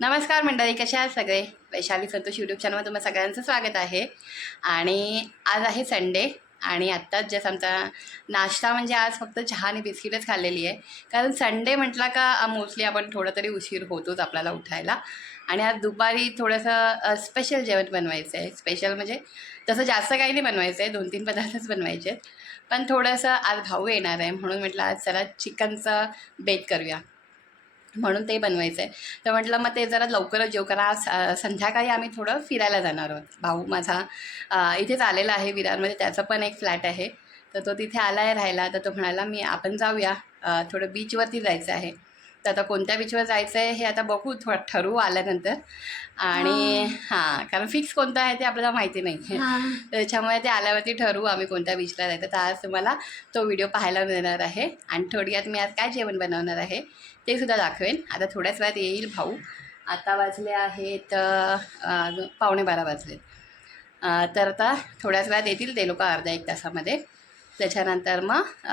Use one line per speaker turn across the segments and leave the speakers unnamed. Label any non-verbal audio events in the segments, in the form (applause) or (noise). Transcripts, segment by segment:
नमस्कार मंडळी कशा आहात सगळे? वैशाली संतोष यूट्यूब चॅनलमध्ये तुम्हाला सगळ्यांचं स्वागत आहे. आणि आज आहे संडे आणि आत्ताच जसं आमचा नाश्ता म्हणजे आज फक्त चहा आणि बिस्किटच खाल्लेली आहे. कारण संडे म्हटला का मोस्टली आपण थोडं तरी उशीर होतोच आपल्याला उठायला. आणि आज दुपारी थोडंसं स्पेशल जेवण बनवायचं आहे स्पेशल म्हणजे तसं जास्त काही नाही बनवायचं आहे दोन तीन पदार्थच बनवायचे आहेत पण थोडंसं आज भाऊ येणार आहे. म्हणून म्हटलं आज चला चिकनचं बेक करूया. (laughs) म्हणून ते बनवायचं आहे तर म्हटलं मग ते जरा लवकरच जेव करा. आज संध्याकाळी आम्ही थोडं फिरायला जाणार आहोत. भाऊ माझा इथेच आलेला आहे विरारमध्ये. त्याचा पण एक फ्लॅट आहे. तर तो तिथे आला आहे राहायला. तर तो म्हणाला मी आपण जाऊया. थोडं बीचवरती जायचं आहे. तर आता कोणत्या बीचवर जायचं आहे हे आता बघू थोडं ठरवू आल्यानंतर. आणि हां. कारण फिक्स कोणतं आहे ते आपल्याला माहिती नाही. (laughs) त्याच्यामुळे ते आल्यावरती ठरवू आम्ही कोणत्या बीचला जायचं. तर आज तुम्हाला तो व्हिडिओ पाहायला मिळणार आहे. आणि थोडक्यात मी आज काय जेवण बनवणार आहे ते सुद्धा दाखवेन. आता थोड्याच वेळात येईल भाऊ. आता वाजले आहेत पावणे बारा वाजलेत. अ, तर आता थोड्याच वेळात येतील ते लोक अर्ध्या एक तासामध्ये. त्याच्यानंतर मग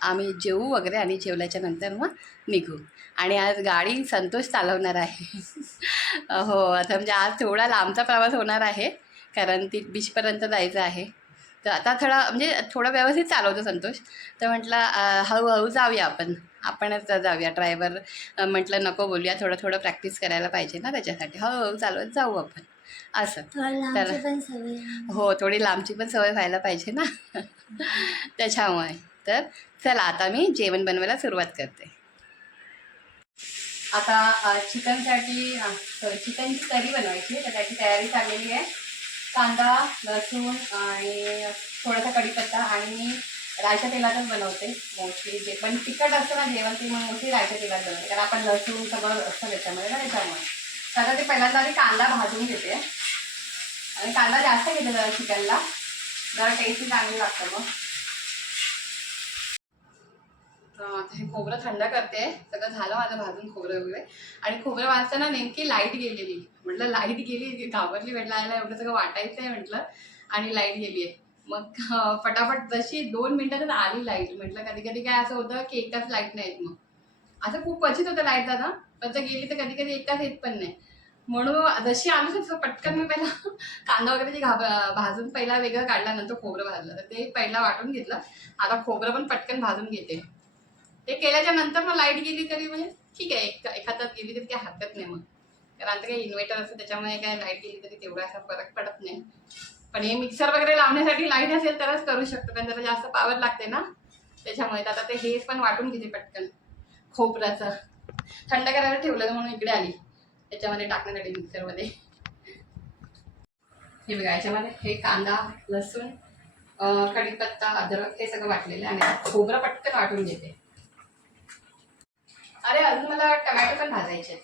आम्ही जेवू वगैरे आणि जेवल्याच्या नंतर मग निघू. आणि आज गाडी संतोष चालवणार आहे. (laughs) हो आता म्हणजे आज थोडा लांबचा प्रवास होणार आहे कारण ती बीचपर्यंत जायचं आहे. तर आता थोडा म्हणजे थोडं व्यवस्थित चालवतो संतोष. तर म्हटलं हळूहळू जाऊया आपण. आपणच जाऊया. ड्रायव्हर म्हटलं नको बोलूया थोडं थोडं प्रॅक्टिस करायला पाहिजे ना त्याच्यासाठी. हळूहळू चालवत जाऊ आपण. असं. तर-. हो थोडी लांबची पण सवय व्हायला पाहिजे ना. (laughs) त्याच्यामुळे. तर चला आता मी जेवण बनवायला सुरुवात करते. आता चिकनसाठी चिकनची करी बनवायची तर त्याची तयारी चाललेली आहे. कांदा लसूण आणि थोडासा कढीपत्ता आणि मी रायच्या तेलातच बनवते. मोस्टली जे पण तिखट असतं ना जेवण ते मग मोस्टली रायच्या तेलात बनवते. कारण आपण लसूण सगळं असतं त्याच्यामध्ये ना त्याच्यामुळे. तर आता ते पहिल्यांदा आधी कांदा भाजून घेते. आणि कांदा जास्त घेते जरा चिकनला. जरा टेस्टी चांगली लागतं मग तर आता हे खोबरं थंड करते. सगळं झालं माझं भाजून खोबरं वगैरे. आणि खोबरं वाजताना नेमकी लाइट गेलेली. म्हटलं लाइट गेली घाबरली म्हटलं आयला एवढं सगळं वाटायचं आहे म्हटलं. आणि लाइट गेली आहे मग फटाफट जशी दोन मिनिटातच आली लाइट. म्हटलं कधी कधी काय असं होतं की एक तास लाइट नाहीत मग. असं खूप क्वचित होतं लाइट दादा पण जर गेली तर कधी कधी एक तास येत पण नाही. म्हणून जशी आली तसं पटकन मी पहिला कांदा वगैरे जे घाब भाजून पहिला वेगळं काढला नंतर खोबरं भाजलं. तर ते पहिला वाटून घेतलं. आता खोबरं पण पटकन भाजून घेते. हे केल्याच्यानंतर मग लाइट गेली तरी म्हणजे ठीक आहे एक एखाद्यात गेली तरी काही हरकत नाही मग. कारण आता काही इन्व्हर्टर असतं त्याच्यामुळे काय लाइट गेली तरी तेवढा असा फरक पडत नाही. पण हे मिक्सर वगैरे लावण्यासाठी लाइट असेल तरच करू शकतो कारण त्याला जास्त पावर लागते ना. त्याच्यामुळे तर आता ते हे पण वाटून घेते पटकन खोबऱ्याचं. थंड करायला ठेवलं म्हणून इकडे आली. त्याच्यामध्ये टाकण्यासाठी मिक्सरमध्ये हे बघा याच्यामध्ये हे कांदा लसूण कढीपत्ता अद्रक हे सगळं वाटलेलं आहे. आणि खोबरं पटकन वाटून घेते. अरे अजून मला टमॅटो पण भाजायचे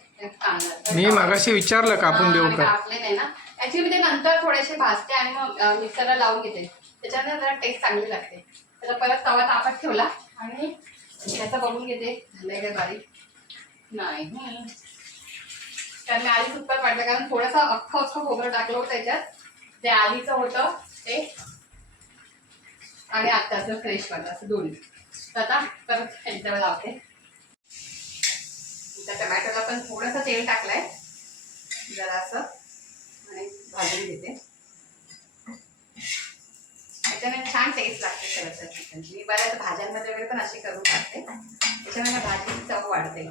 मी मागाशी विचारलं कापून देऊ का?
कापले नाही ना. ऍक्च्युली मी ते नंतर थोडेसे भाजते आणि मग मिक्सरला लावून घेते. त्याच्यानंतर जरा टेस्ट चांगली लागते. त्याला परत तवा तापत ठेवला आणि त्याचं बघून घेते. झालंय काय बारीक. नाही. कारण मी आधीच उत्तर वाटलं कारण थोडंसं अख्खं अख्खं खोबरं टाकलं होतं त्याच्यात. ते आधीचं होतं ते. आणि आत्ताचं फ्रेश वाटलं असं दोन्ही. तर आता परत ह्याच्यावर लावते. त्या टमॅटोला पण थोडंसं तेल टाकलंय. जरासं. आणि भाजून घेते. त्याच्याने छान टेस्ट लागते खरंच चिकनची मी बऱ्याच भाज्यांमध्ये वगैरे पण अशी करून टाकते. त्याच्यामुळे भाजीची चव वाढते.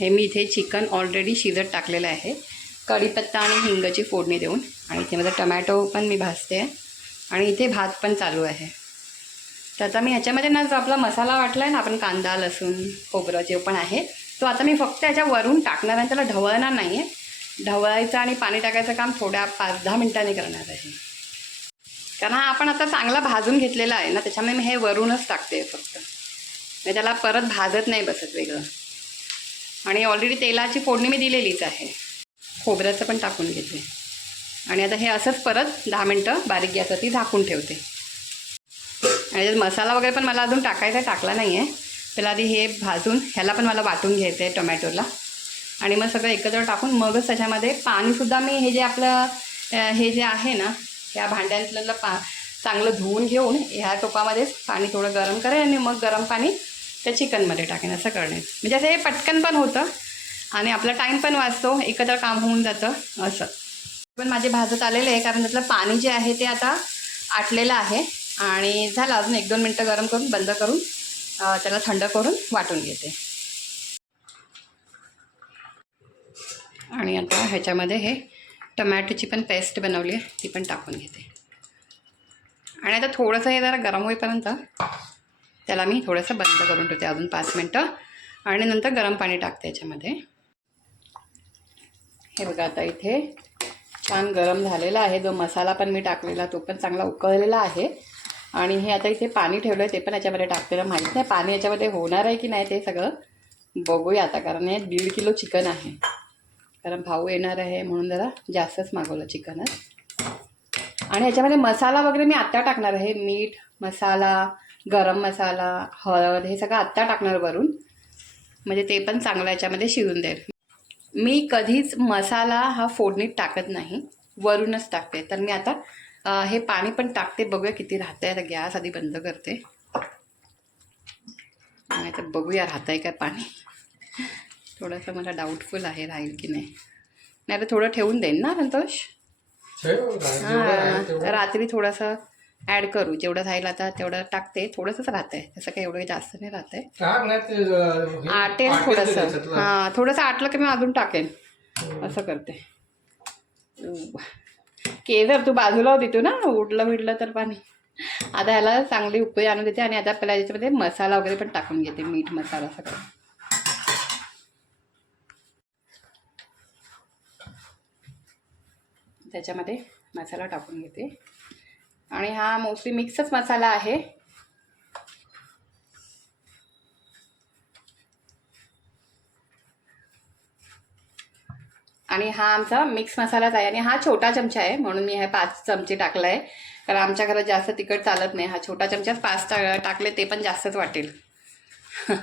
हे मी इथे चिकन ऑलरेडी शिजत टाकलेलं आहे. कढीपत्ता आणि हिंगची फोडणी देऊन. आणि इथे माझा टमॅटो पण मी भाजते. आहे आणि इथे भात पण चालू आहे. तर आता मी ह्याच्यामध्ये ना जो आपला मसाला वाटला आहे ना आपण कांदा लसूण खोबरं जे पण आहे तो आता मी फक्त याच्या वरून टाकणार आणि त्याला ढवळणार नाही आहे ढवळायचं आणि पाणी टाकायचं काम थोड्या पाच दहा मिनिटांनी करणार आहे. कारण हा आपण आता चांगला भाजून घेतलेला आहे ना त्याच्यामुळे मी हे वरूनच टाकते फक्त. म्हणजे त्याला परत भाजत नाही बसत वेगळं. आणि ऑलरेडी तेलाची फोडणी मी दिलेलीच आहे. खोबऱ्याचं पण टाकून घेते. आणि आता हे असंच परत दहा मिनटं बारीक गॅसवरती झाकून ठेवते. आणि त्यात मसाला वगैरे पण मला अजून टाकायचा टाकला नाही आहे. त्याला आधी हे भाजून ह्याला पण मला वाटून घ्यायचं आहे टोमॅटोला. आणि मग सगळं एकत्र टाकून मगच त्याच्यामध्ये पाणीसुद्धा मी हे जे आपलं हे जे आहे ना ह्या भांड्यातलं पा चांगलं धुवून घेऊन ह्या टोपामध्येच पाणी थोडं गरम करेन आणि मग गरम पाणी त्या चिकनमध्ये टाकेन असं करणे म्हणजे असं हे पटकन पण होतं आणि आपला टाईम पण वाचतो एकत्र काम होऊन जातं असं. पण माझे भाजत आलेले आहे कारण त्यातलं पाणी जे आहे ते आता आटलेलं आहे. आणि झालं अजून एक दोन मिनटं गरम करून बंद करून त्याला थंड करून वाटून घेते. आणि आता ह्याच्यामध्ये हे टमॅटोची पण पेस्ट बनवली आहे ती पण टाकून घेते. आणि आता थोडंसं हे जरा गरम होईपर्यंत त्याला मी थोडंसं बंद करून ठेवते अजून पाच मिनटं. आणि नंतर गरम पाणी टाकते याच्यामध्ये. हे बघा आता इथे छान गरम झालेला आहे जो मसाला पण मी टाकलेला तो पण चांगला उकळलेला आहे. आणि हे आता इथे पाणी ठेवलं आहे ते पण याच्यामध्ये टाकलेलं माहीत नाही. पाणी याच्यामध्ये होणार आहे की नाही ते सगळं बघूया आता कारण हे दीड किलो चिकन आहे. कारण भाऊ येणार आहे म्हणून जरा जास्तच मागवलं चिकनच आणि ह्याच्यामध्ये मसाला वगैरे मी आत्ता टाकणार आहे. मीठ मसाला गरम मसाला हळद हे सगळं आत्ता टाकणार वरून. म्हणजे ते पण चांगलं याच्यामध्ये शिजून देईल. मी कधीच मसाला हा फोडणीत टाकत नाही. वरूनच टाकते. तर मी आता हे पाणी पण टाकते. बघूया किती राहतं आहे आता गॅस आधी बंद करते. आता बघूया राहतं आहे काय पाणी. थोडंसं मला डाऊटफुल आहे राहील की नाही. नाही तर थोडं ठेवून देईन ना संतोष? हां रात्री थोडंसं ॲड करू. जेवढं राहील आता तेवढं टाकते. थोडंसंच राहतं आहे तसं काही एवढं जास्त नाही राहत आहे आटेल थोडंसं. हां थोडंसं आटलं की मी अजून टाकेन. असं करते. केसर तू बाजूला होती तू ना उडलं विडलं तर पाणी. आता ह्याला चांगली उकळी आणून देते आणि आता आपल्याला याच्यामध्ये मसाला वगैरे पण टाकून घेते मीठ मसाला सगळं. त्याच्यामध्ये मसाला टाकून घेते. आणि हा मोस्टली मिक्सच मसाला आहे. आणि हा आमचा मिक्स मसालाच आहे. आणि हा छोटा चमचा आहे म्हणून मी हे पाच चमचे टाकला आहे कारण आमच्या घरात जास्त तिखट चालत नाही. हा छोटा चमचाच पाच टा टाकले ते पण जास्तच वाटेल. (laughs)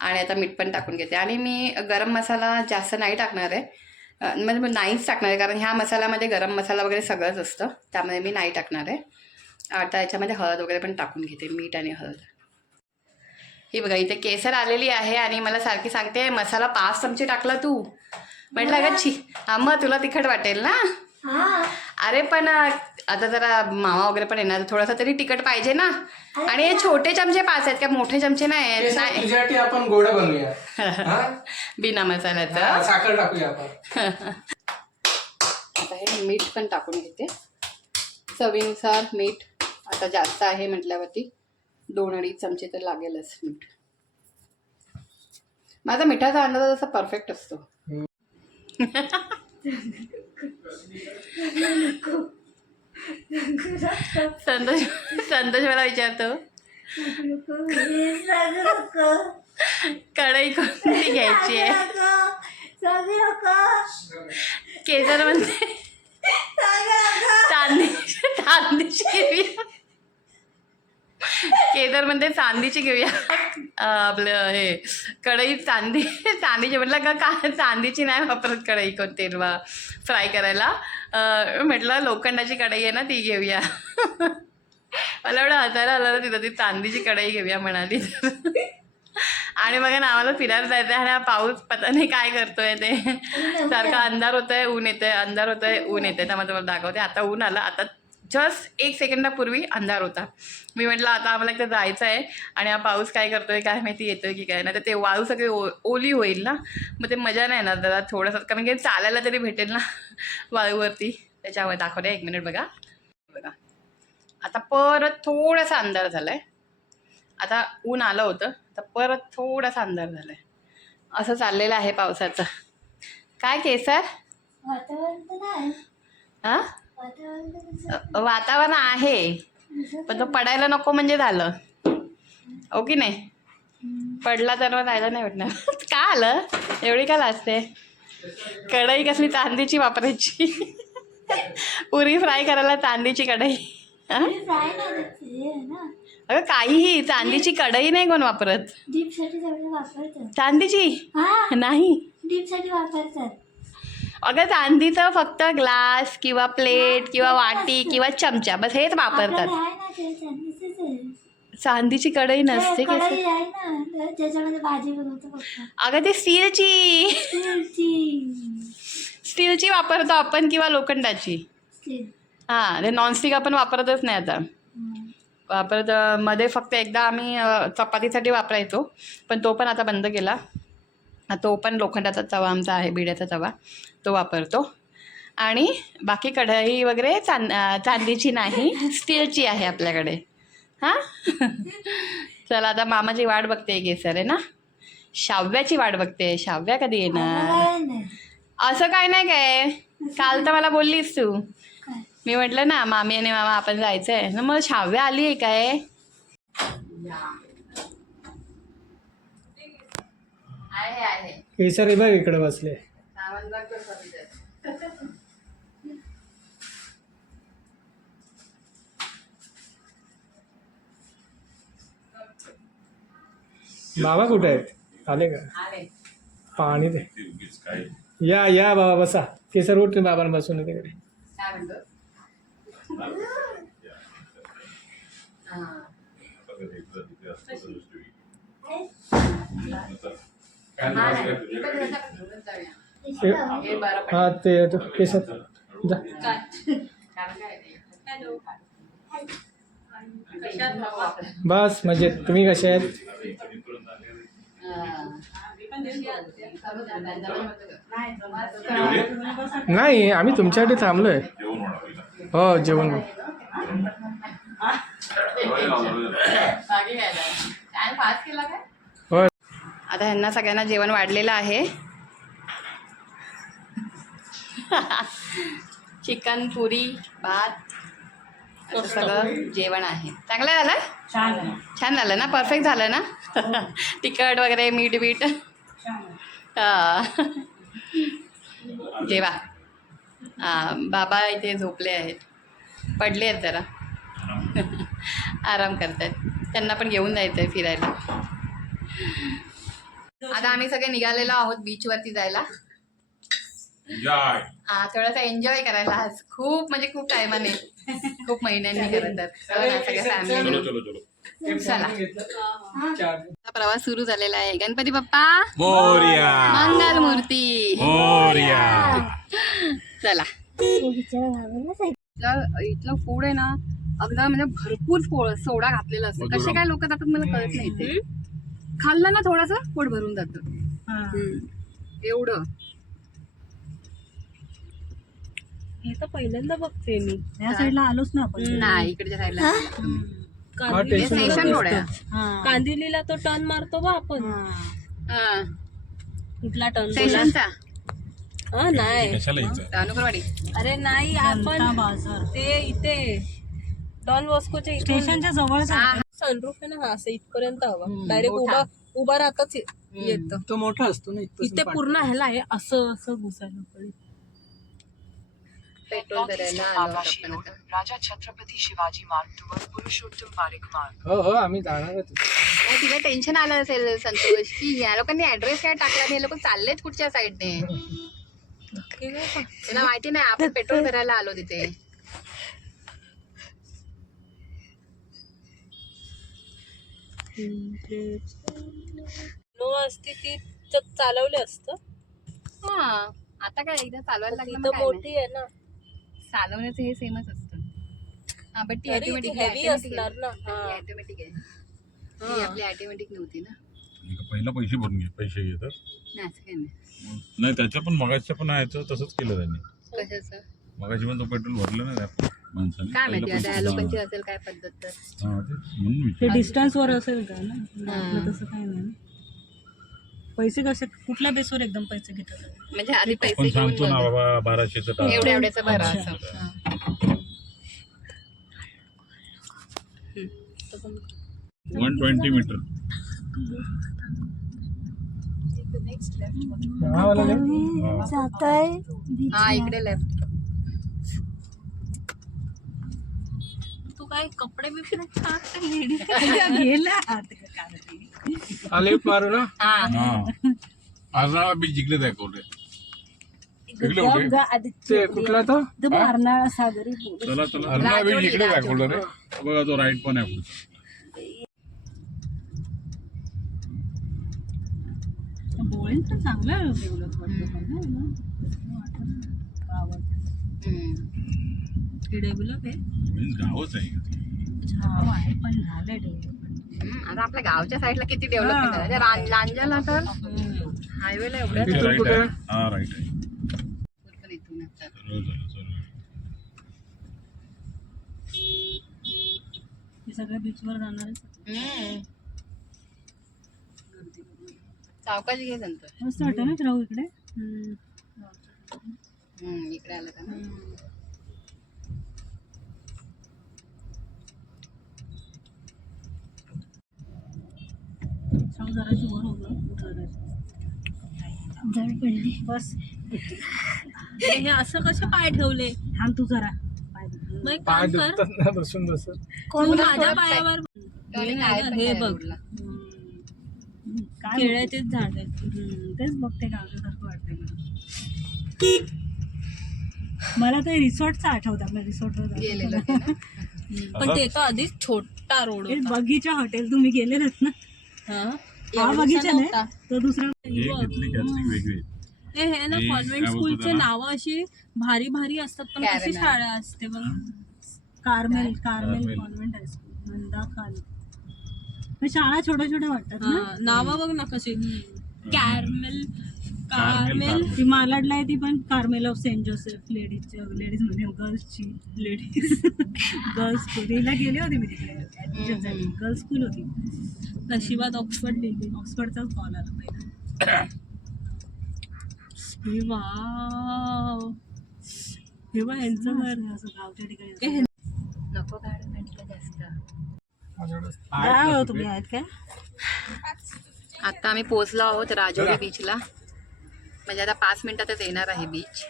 आणि आता मीठ पण टाकून घेते. आणि मी गरम मसाला जास्त नाही टाकणार आहे. म्हणजे मी नाहीच टाकणार आहे. कारण ह्या मसाल्यामध्ये गरम मसाला वगैरे सगळंच असतं. त्यामध्ये मी नाही टाकणार आहे. आता याच्यामध्ये हळद वगैरे पण टाकून घेते. मीठ आणि हळद. ही बघा इथे केसर आलेली आहे आणि मला सारखी सांगते मसाला पाच चमचे टाकला तू. म्हटलं अगं छी हा मग तुला तिखट वाटेल ना?
हा.
अरे पण आता जरा मामा वगैरे पण येणार थोडासा तरी तिखट पाहिजे ना. आणि हे छोटे चमचे पाच आहेत का मोठे चमचे नाही आहेत? नाही.
तुझ्यासाठी आपण गोड बनवूया. (laughs) हा?
बिना मसाल्याचं.
हा, साखर टाकूया आपण. (laughs)
आता हे मीठ पण टाकून घेते. चवीनुसार मीठ आता जास्त आहे म्हटल्यावरती दोन अडीच चमचे तर लागेलच मीठ. माझा मिठाचा अंदाज असा परफेक्ट असतो. संतोष संतोष मला विचारतो. कढई कोणती घ्यायची आहे? केसर म्हणजे? चांदी चांदीची केदार म्हणते चांदीची घेऊया. आपलं हे कढई चांदी चांदीची म्हटलं का का चांदीची नाही वापरत कढई कोणते तेलवा फ्राय करायला. म्हटलं लोखंडाची कढई आहे ना ती घेऊया. मला एवढं हसायला आलं तिथं ती चांदीची कढई घेऊया म्हणाली. आणि मग ना आम्हाला फिरायला जायचं आहे आणि हा पाऊस पता नाही काय करतोय ते. सारखा अंधार होतोय ऊन येतंय अंधार होतोय ऊन येतंय. त्यामुळे तुम्हाला दाखवते. आता ऊन आलं आता जस्ट एक सेकंदापूर्वी अंधार होता. मी म्हटलं आता आम्हाला एकदा जायचं आहे आणि हा पाऊस काय करतोय काय माहिती येतोय की काय नाही. तर ते वाळू सगळे ओ ओली होईल ना? मग ते मजा नाही येणार जरा थोडंसं. कमी काही चालायला तरी भेटेल ना (laughs) वाळूवरती. त्याच्यामुळे दाखवते एक मिनिट बघा. बघा. आता परत थोडासा अंधार झाला आहे आता ऊन आलं होतं. तर परत थोडासा अंधार झाला आहे असं चाललेलं आहे पावसाचं. काय केसर? हां? वातावरण आहे पण तो पडायला नको म्हणजे झालं. हो की नाही? पडला तर मग राहायला नाही भेटणार. (laughs) का आलं? एवढी का लाजते? कढई कसली चांदीची वापरायची? (laughs) पुरी फ्राय करायला चांदीची कढई. अगं काहीही चांदीची कढई नाही कोण वापरत. चांदीची नाही.
डीपसाठी वापरतात.
अगं चांदीचं फक्त ग्लास किंवा प्लेट किंवा वाटी किंवा चमचा बस हेच वापरतात चांदीची कढई नसते
ते कढई
की
आहे ना. ज्याच्यामध्ये भाजी बनवतो फक्त
अगं ते स्टीलची.
स्टीलची
वापरतो आपण किंवा लोखंडाची. हां ते नॉनस्टिक आपण वापरतच नाही आता. वापरत मध्ये फक्त एकदा आम्ही चपातीसाठी वापरायचो. पण तो पण आता बंद केला. तो पण लोखंडाचा तवा आमचा आहे बिड्याचा तवा. तो वापरतो. आणि बाकी कढई वगैरे चांद चांदीची नाही स्टीलची आहे आपल्याकडे. हां? (laughs) चला आता मामाची वाट बघते केसर आहे ना? शाव्याची वाट बघते. शाव्या कधी येणार? असं काय नाही काय? काल तर मला बोललीस तू. मी म्हटलं ना मामी आणि मामा आपण जायचं आहे ना मग शाव्या आली आहे काय आहे आहे.
केसरी बघ इकडे बसले. बाबा कुठे आहेत? आले का?
आले.
पाणी दे. या या बाबा बसा. केसर उठ बाबांना बसून तिकडे
काय म्हणतो? हां. हा. हे.
हा ते तो? केसर जा? बस म्हणजे तुम्ही कसे आहेत? नाही आम्ही तुमच्यासाठी थांबलोय. हो जेवण. (laughs)
काय नाही. काय पास केला काय
होय
आता ह्यांना सगळ्यांना जेवण वाढलेलं आहे. (laughs) चिकन पुरी भात असं सगळं जेवण आहे. चांगलं झालं? छान झालं. ना? परफेक्ट झालं ना? (laughs) तिखट वगैरे मीठ बीट (laughs) हा. जेवा. हा, बाबा इथे झोपले आहेत. पडले आहेत जरा. आराम. करतायत. त्यांना पण घेऊन जायचं आहे फिरायला. आता आम्ही सगळे निघालेलो आहोत बीचवरती जायला. हा थोडासा एन्जॉय करायला. आज खूप म्हणजे खूप टायमाने खूप महिन्यांनी खरं तर. हो सगळ्या फॅमिली चला प्रवास सुरू झालेला आहे. गणपती बाप्पा?
मोर्या.
मंगल मूर्ती
मोर्या.
चला. इथलं फूड आहे ना अगदा म्हणजे भरपूर सोडा घातलेला असतो. कसे काय लोक जातात मला कळत नाही ते खाल्लं ना थोडंसं पोट भरून जातं. हम्म. एवढं.
हे तर पहिल्यांदा बघते मी. या साईडला आलोच ना आपण.
नाही इकडच्या साईडला.
कांदिवली-
स्टेशन रोड आहे
कांदिवलीला तो टर्न मारतो बा आपण.
हा.
कुठला टर्न?
स्टेशनचा.
हा नाही.
कशाला यायचं?
अनुकरवाडी
अरे नाही आपण ते इथे डॉन वॉस्कोच्या स्टेशनच्या जवळ सनरूफ आहे ना हा असं इथपर्यंत हवा. डायरेक्ट उभा उभा राहताच येत.
तो मोठा असतो ना
इथे पूर्ण ह्याला आहे असं असं घुसायला पडेल.
पेट्रोल भरायला आलो आपण आता.
राजा छत्रपती शिवाजी मार्ग टूवर पुरुषोत्तम पारिक मार्ग.
हो हो आम्ही.
हो, तिला टेन्शन आलं असेल संतोष की या लोकांनी ऍड्रेस काय टाकला नाही हे लोक चाललेत कुठच्या साईडने त्यांना माहिती नाही आपण पेट्रोल भरायला आलो तिथे.
नो असती ती चालवले असतं.
हा आता काय एकदा चालवायला लागलं मग
तिथं
काय नाही.
मोठी आहे ना.
चालवण्याचं हे सेमच असतं. हा बट ती
तरी
ऑटोमॅटिक
ती heavy असणार ना. हा.
ऑटोमॅटिक आहे. ती आपली ऑटोमॅटिक नव्हती ना.
पहिला पैसे भरून घे पैसे घेतात
नाही असं काय नाही.
नाही त्याच्या पण मगाच्या पण आहे तसंच केलं त्यांनी.
कशाचं?
मगाशी पण तो पेट्रोल भरलं ना त्या माणसाने.
काय माहिती आता या लोकांची असेल काय पद्धत तर.
हा, हा, तेच. म्हणून विचार
डिस्टन्स वर असेल का ना?
हा.
आपलं तसं काही नाही पैसे कसे कुठल्या बेसवर एकदम पैसे घेतात?
म्हणजे आधी पैसे
पण
घेऊन
सांगतो ना बाबा बाराशेचं
एवढ्या एवढ्याचं
अच्छा.
असं. हा.
One twenty metre.
हा
इकडे लेफ्ट
काय कपडे बिपडे
छान गेला मारू ना?
आज बी जिंकले जाय कोठे?
कुठला तो?
अर्नाळा सागरी
चला चला. अर्नाळा बघा तो राईट पण आहे
बोळेल
हे डेव्हलप आहे.
गावच
पण डेव्हलप.
आता आपल्या गावच्या साईडला किती ते रां- लांजाला तर हायवेला एवढं.
हा राईट आहे.
पण
हे सगळ्या बीचवर
हम्म. सावकाश घे नंतर.
मस्त वाटतं ना राहू इकडे?
हम्म, इकडे आलं का ना?
राहू जराशी वर उभं. जराशी
जड पडली.
बस. हे असं कसे पाय ठेवले? थांब तू जरा.
पाय दुखतात बसून बसून
तू माझ्या पायावर हे
आहे
ना,
पण
हे
त्या
बघ.
रोडला.
केळ्याचेच झाड तेच बघते गावच्यासारखं वाटतंय मला ते रिसॉर्टचं आठवतं मी रिसॉर्टवर
गेलेलं ते ना.
पण ते तर आधीच छोटा रोड बगीचा हॉटेल तुम्ही गेलेलात ना? हा? बगीचा नाही तो दुसरा
हे आहे.
हे ना कॉन्व्हेंट स्कूलचे? नावं अशी भारी भारी असतात पण कशी. शाळा असते बघ. Carmel Carmel. Convent high school मंदा खान हे शाळा छोट्या छोट्या वाटतात ना? नावं बघ ना कशी. Caramel Carmel. ती मालाडला आहे ती पण Carmel of Saint Joseph ladies लेडीजमध्ये गर्ल्सची लेडीज गर्ल्स स्कूल तिला गेली होती मी तिकडे. गर्ल्स स्कूल होती. नशिबात ऑक्सफर्ड लिहिली ऑक्सफर्डचाच कॉल आला पहिला. हे हे यांचं घर. असं गावच्या ठिकाणी
नको गाडी म्हटलं जास्त.
हो तुम्ही आहेत काय?
आता आम्ही पोहोचलो आहोत राजोरी बीचला म्हणजे आता पाच मिनिटातच येणार आहे बीच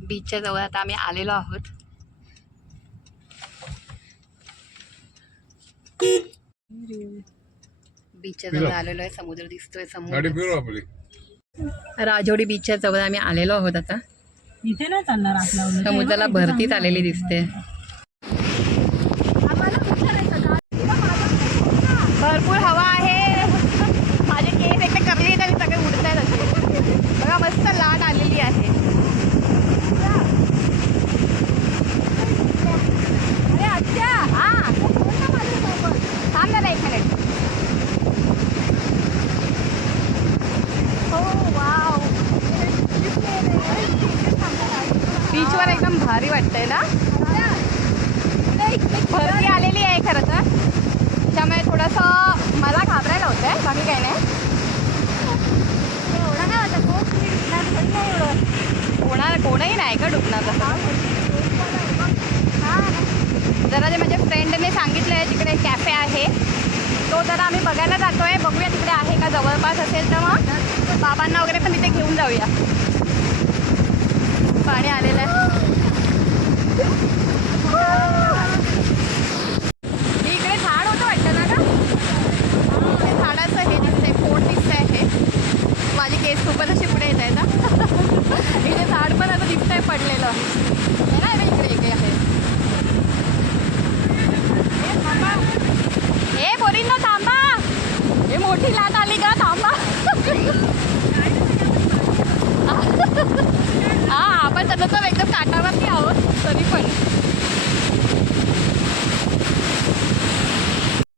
बीचच्या जवळ आता आम्ही आलेलो आहोत. बीचच्या जवळ आलेलो आहे समुद्र दिसतोय समुद्र राजोडी बीचच्या जवळ आम्ही आलेलो आहोत आता. समुद्राला भरतीच आलेली दिसते भरपूर हवा आहे माझे केस एकटे करली तरी सगळे उडत आहेत असे बघा मस्त लाट आलेली आहे अरे अच्छा हा थांब ना एक मिनिट हो वाव बीचवर एकदम भारी वाटतंय ना भरती आलेली आहे खरं तर त्यामुळे थोडंसं मला घाबरायला होतंय बाकी काही नाही
एवढा काय वाटत खूप निघणार पण नाही एवढं
नाही का डुबणार? तसं जरा जे माझ्या फ्रेंडने सांगितलं आहे तिकडे कॅफे आहे तो जरा आम्ही बघायला जातोय. बघूया तिकडे आहे का जवळपास असेल तर मग. बाबांना वगैरे पण तिथे घेऊन जाऊया. पाणी आलेलं आहे हे इकडे झाड होतं वाटतं ना का ते झाडाचं हे दिसतंय पोट दिसतंय हे माझे केस खूपच असे पुढे येत आहेत ना इथे झाड पण आता दिसतंय पडलेलं हे ना हे इकडे इकडे आहे हे पोरींनो थांबा हे मोठी लाट आली का थांबा हा आपण तर एकदम काटावरती आहोत तरी पण.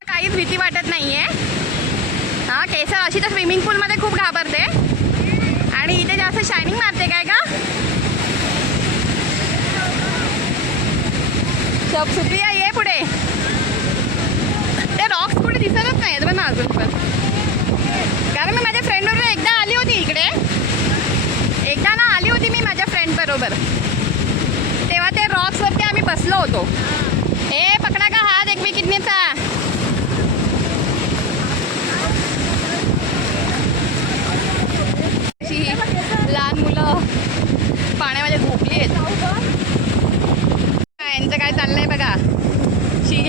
काहीच भीती वाटत नाहीये. हा केसर अशी तर स्विमिंग पूलमध्ये खूप घाबरते. आणि इथे जास्त शायनिंग मारते काय का सब सुप्रिया ये पुढे. ते रॉक्स पुढे दिसतच नाहीत बघ अजून पण. कारण मी माझ्या फ्रेंडबरोबर एकदा आली होती इकडे एकदा ना आली होती मी माझ्या फ्रेंड बरोबर. तेव्हा ते रॉक्सवरती आम्ही बसलो होतो. ए पकडा का हात एकमेकींचा अशी लहान मुलं पाण्यामध्ये झोपली आहेत. यांचं काय चाललंय बघा? शी.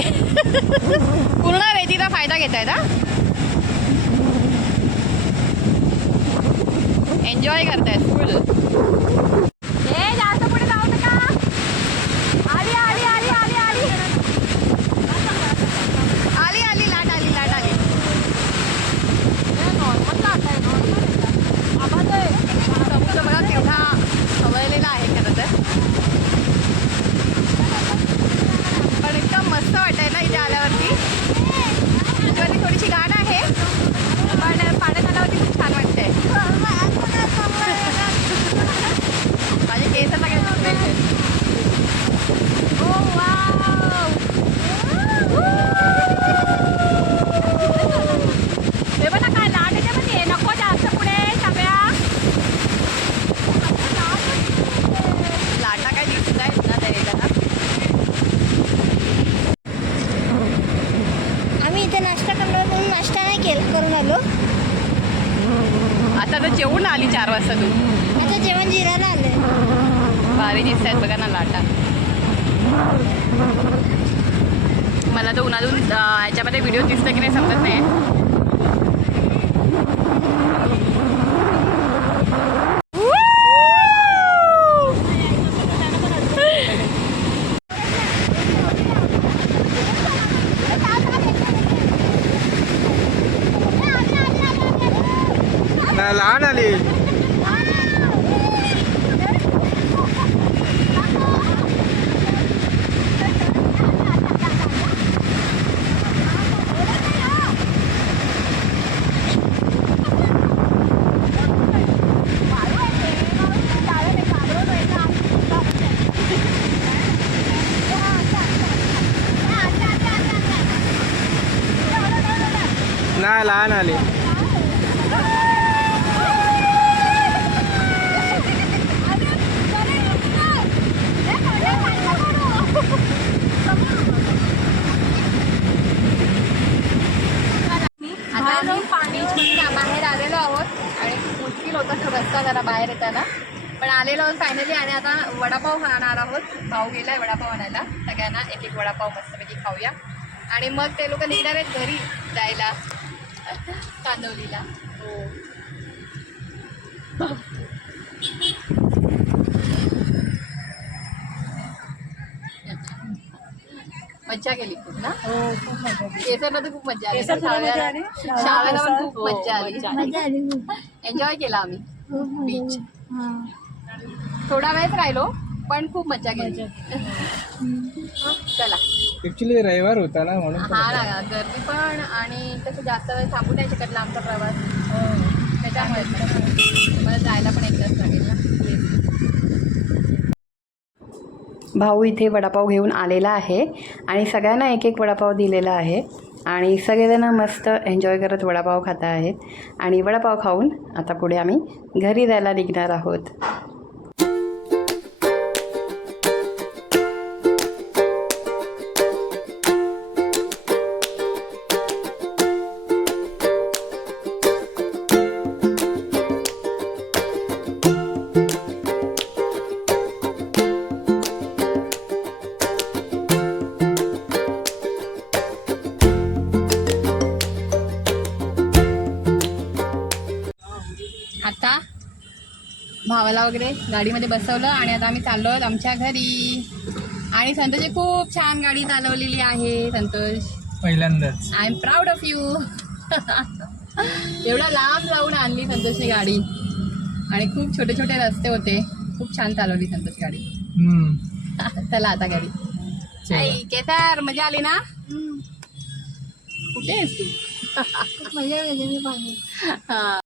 पूर्ण वेदीचा फायदा घेत आहेत हा? एन्जॉय करतायत फुल ए जास्त पुढे जाऊ नका आली आली आली आली आली आता तर जेवून आली चार वाजता तू
आता जेवण जिरायला आलंय
भारी दिसत आहेत बघा ना लाटा मला तर उन्हातून अं, याच्यामध्ये व्हिडिओ दिसतं की नाही समजत नाही
नाही लहान आली नाही लहान आली
आता आम्ही बाहेर आलेलो आहोत. आणि मुश्किल होतं रस्ता जरा बाहेर येताना. पण आलेलो आहोत फायनली आणि आता वडापाव खाणार आहोत. भाऊ गेलाय वडापाव आणायला. सगळ्यांना एक एक वडापाव मस्तपैकी खाऊया. आणि मग ते लोक निघणार आहेत घरी जायला. कांदवलीला हो. मज्जा केली खूप ना?
हो खूप मजा आली.
केसरला तर खूप मज्जा आली.
केसरला मजा आली?
शाळेला पण खूप
हो,
मज्जा आली.
मजा आली. खूप.
एन्जॉय केला आम्ही.
खूप मजा
Beach.
आली. हा.
थोडा वेळच राहिलो पण खूप मज्जा केली. चला.
ऍक्च्युली रविवार होता ना म्हणून
हा ना गर्दी पण आणि तसं जास्त वेळ थांबू नाही शकत आमचा प्रवास. त्याच्यामुळे. मला जायला पण एकदाच लागेल ना. भाऊ इथे वडापाव घेऊन आलेला आहे आणि सगळ्यांना एक एक वडापाव दिलेला आहे. आणि सगळेजण मस्त एन्जॉय करत वडापाव खात आहेत आणि वडापाव खाऊन आता पुढे आम्ही घरी जायला निघणार आहोत. वगैरे गाडीमध्ये बसवलं आणि आता आम्ही चाललो आहोत आमच्या घरी. आणि संतोषी खूप छान गाडी चालवलेली आहे संतोष.
पहिल्यांदाच.
I am proud of you एवढा लांब जाऊन आणली संतोषची गाडी. आणि खूप छोटे छोटे रस्ते होते. खूप छान चालवली संतोष गाडी.
हम्म.
चला आता गाडी.
चला.
ऐ, केसर मजा आली ना?
हम्म.
कुठे आहेस तू?
खूप मजा मी पाण्यात
हा.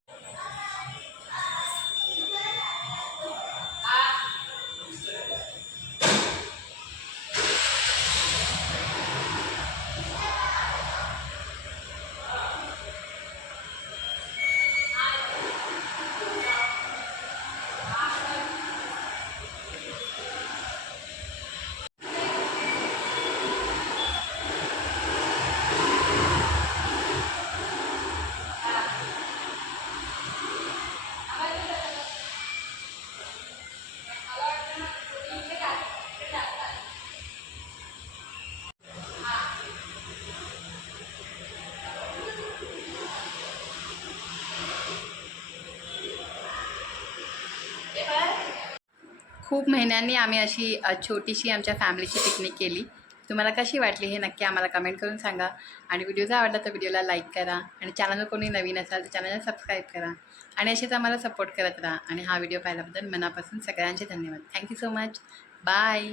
खूप महिन्यांनी आम्ही अशी छोटीशी आमच्या फॅमिलीची पिकनिक केली. तुम्हाला कशी वाटली हे नक्की आम्हाला कमेंट करून सांगा. आणि व्हिडिओ जर आवडला तर व्हिडिओला लाईक करा आणि चॅनलवर कोणी नवीन असाल तर चॅनलला सबस्क्राईब करा. आणि असेच आम्हाला सपोर्ट करत राहा. आणि हा व्हिडिओ पाहिल्याबद्दल मनापासून सगळ्यांचे धन्यवाद. Thank you so much. Bye.